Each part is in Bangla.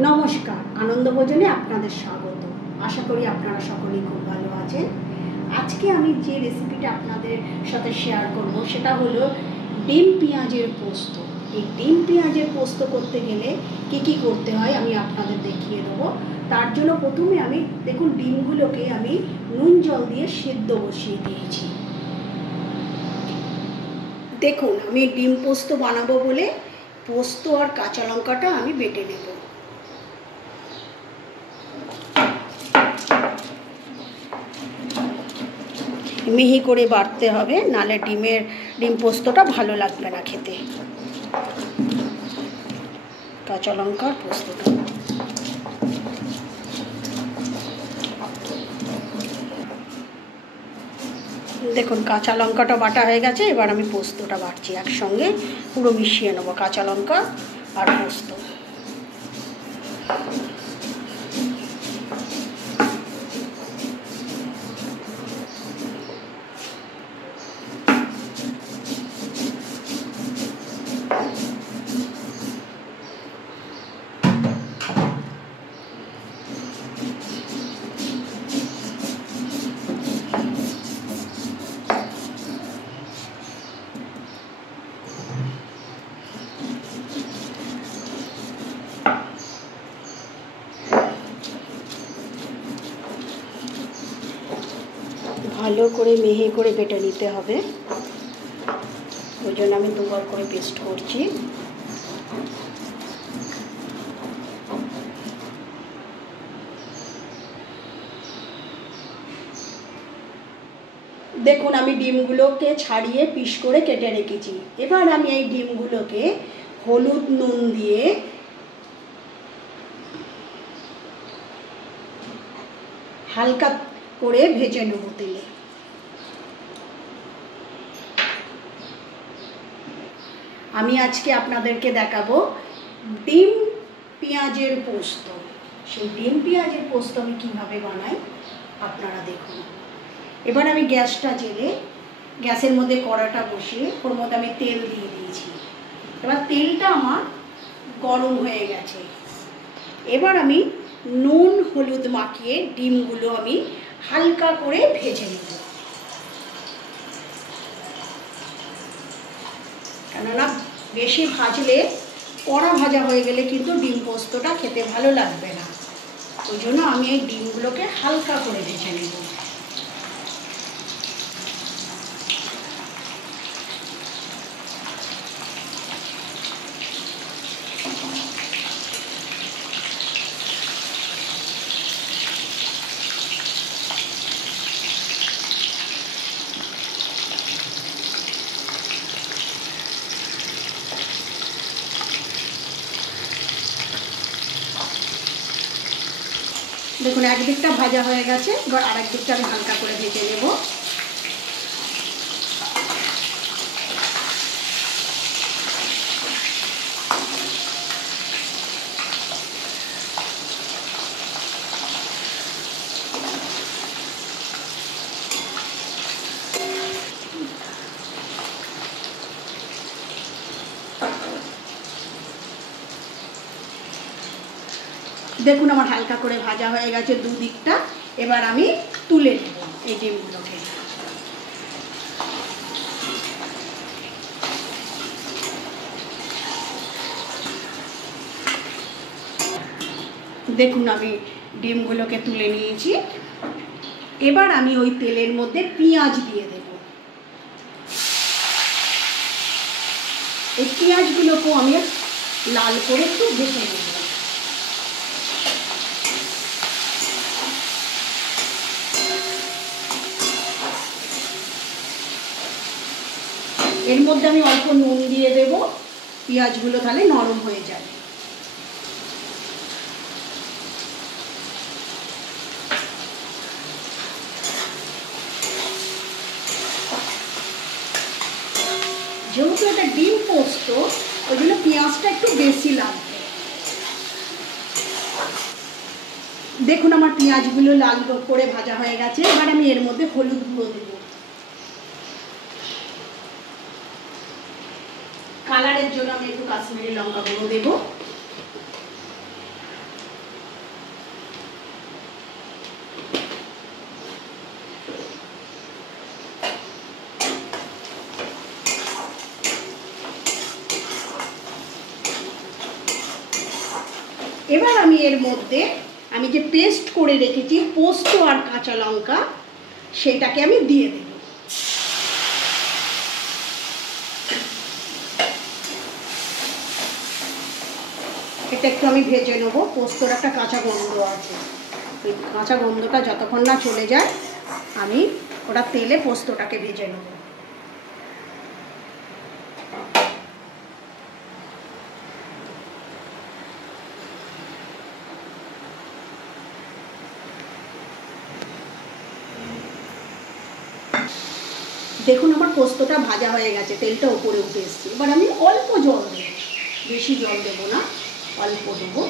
নমস্কার, আনন্দ ভোজনে আপনাদের স্বাগত। আশা করি আপনারা সকলেই খুব ভালো আছেন। আজকে আমি যে রেসিপিটা আপনাদের সাথে শেয়ার করব সেটা হলো ডিম পেঁয়াজের পোস্ত। এই ডিম পেঁয়াজের পোস্ত করতে গেলে কি করতে হয় আমি আপনাদের দেখিয়ে দেবো। তার জন্য প্রথমে আমি দেখুন ডিমগুলোকে আমি নুন জল দিয়ে সেদ্ধ বসিয়ে দিয়েছি। দেখুন আমি ডিম পোস্ত বানাবো বলে পোস্ত আর কাঁচা লঙ্কাটা আমি বেটে নেব। মিহি করে বাটতে হবে, নালে ডিম পোস্তটা ভালো লাগবে না খেতে। কাঁচা লঙ্কার পোস্তটা দেখুন কাঁচা লঙ্কাটা বাটা হয়ে গেছে। এবার আমি পোস্তটা বাটছি, একসঙ্গে পুরো মিশিয়ে নেবো কাঁচা লঙ্কা আর পোস্ত। ভালো করে মিহি করে বেটে নিতে হবে, ওই জন্য আমি দুবার করে পেস্ট করছি। দেখুন আমি ডিমগুলোকে ছাড়িয়ে পিস করে কেটে রেখেছি। এবার আমি এই ডিমগুলোকে হলুদ নুন দিয়ে হালকা করে ভেজে নেব তেলে। আমি আজকে আপনাদেরকে দেখাবো ডিম পেঁয়াজের পোস্ত। সেই ডিম পেঁয়াজের পোস্ত আমি কীভাবে বানাই আপনারা দেখুন। এবার আমি গ্যাসটা জেলে গ্যাসের মধ্যে কড়াটা বসিয়ে ওর মধ্যে আমি তেল দিয়ে দিয়েছি। এবার তেলটা আমার গরম হয়ে গেছে। এবার আমি নুন হলুদ মাখিয়ে ডিমগুলো আমি হালকা করে ভেজে নেব, কেননা বেশি ভাজলে কড়া ভাজা হয়ে গেলে কিন্তু ডিম পোস্তটা খেতে ভালো লাগবে না। ওই জন্য আমি এই ডিমগুলোকে হালকা করে ভেজে নেব। দেখুন একদিকটা ভাজা হয়ে গেছে, এবার আরেক দিকটা আমি হালকা করে ভেজে নেব। দেখুন আমার হালকা করে ভাজা হয়ে গেছে দুদিকটা। এবার আমি তুলে নেব এই ডিমগুলোকে। দেখুন আমি ডিমগুলোকে তুলে নিয়েছি। এবার আমি ওই তেলের মধ্যে পেঁয়াজ দিয়ে দেব। এই পেঁয়াজগুলোকেও আমি লাল করে একটু ভেজে নেব। এর মধ্যে আমি অল্প নুন দিয়ে দেব, পেঁয়াজগুলো তাহলে নরম হয়ে যাবে। যেহেতু এটা ডিম পোস্ত ওই জন্য পেঁয়াজটা একটু বেশি লাগবে। দেখুন আমার পেঁয়াজগুলো লাল করে ভাজা হয়ে গেছে। এবার আমি এর মধ্যে হলুদ গুঁড়ো দেব, কালারের জন্য আমি একটু কাশ্মীরি লঙ্কা গুঁড়ো দেব। এবার আমি এর মধ্যে আমি যে পেস্ট করে রেখেছি পোস্ত আর কাঁচা লঙ্কা সেটাকে আমি দিয়ে দেব। এটা একটু আমি ভেজে নেবো। পোস্তর একটা কাঁচা গন্ধ আছে, ওই কাঁচা গন্ধটা যতক্ষণ না চলে যায় আমি ওটা তেলে পোস্তটাকে ভেজে নেব। দেখুন আমার পোস্তটা ভাজা হয়ে গেছে, তেলটা উপরে উঠে এসছে। এবার আমি অল্প জল দেব, বেশি জল দেবো না, অল্প দেবো।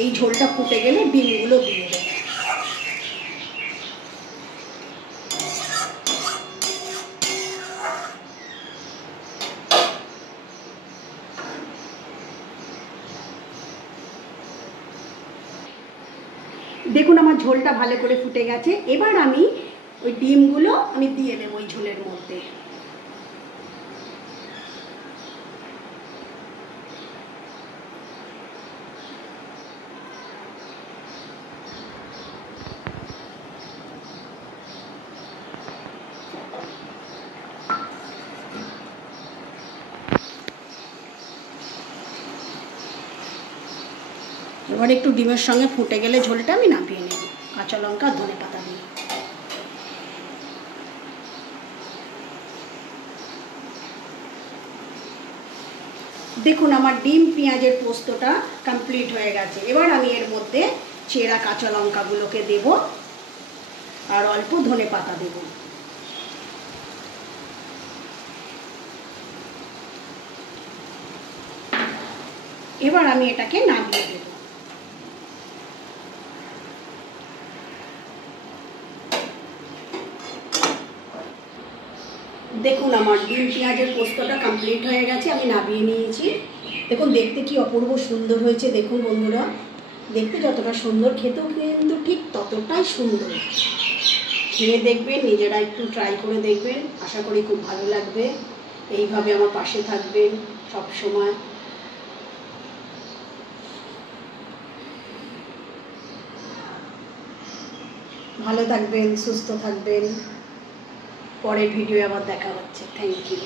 এই ঝোলটা ফুটে গেলে ডিমগুলো দিয়ে দেবো। দেখুন আমার ঝোলটা ভালো করে ফুটে গেছে। এবার আমি ওই ডিমগুলো আমি দিয়ে দেবো ওই ঝোলের মধ্যে। এবার একটু ডিমের সঙ্গে ফুটে গেলে ঝোলটা আমি নামিয়ে নেব কাঁচা লঙ্কা ধনে পাতা দিয়ে। দেখুন আমার ডিম পেঁয়াজের পোস্তটা কমপ্লিট হয়ে গেছে। এবার আমি এর মধ্যে চেরা কাঁচা লঙ্কাগুলোকে দেব আর অল্প ধনে পাতা দেব। এবার আমি এটাকে নামিয়ে দেব। দেখুন আমার ডিম পেঁয়াজের পোস্তটা কমপ্লিট হয়ে গেছে, আমি নামিয়ে নিয়েছি। দেখুন দেখতে কি অপূর্ব সুন্দর হয়েছে। দেখুন বন্ধুরা, দেখতে যতটা সুন্দর খেতেও কিন্তু ঠিক ততটাই সুন্দর। খেয়ে দেখবেন, নিজেরা একটু ট্রাই করে দেখবেন, আশা করি খুব ভালো লাগবে। এইভাবে আমার পাশে থাকবেন সব সময়। ভালো থাকবেন, সুস্থ থাকবেন। পরের ভিডিও আবার দেখা হচ্ছে। Thank you.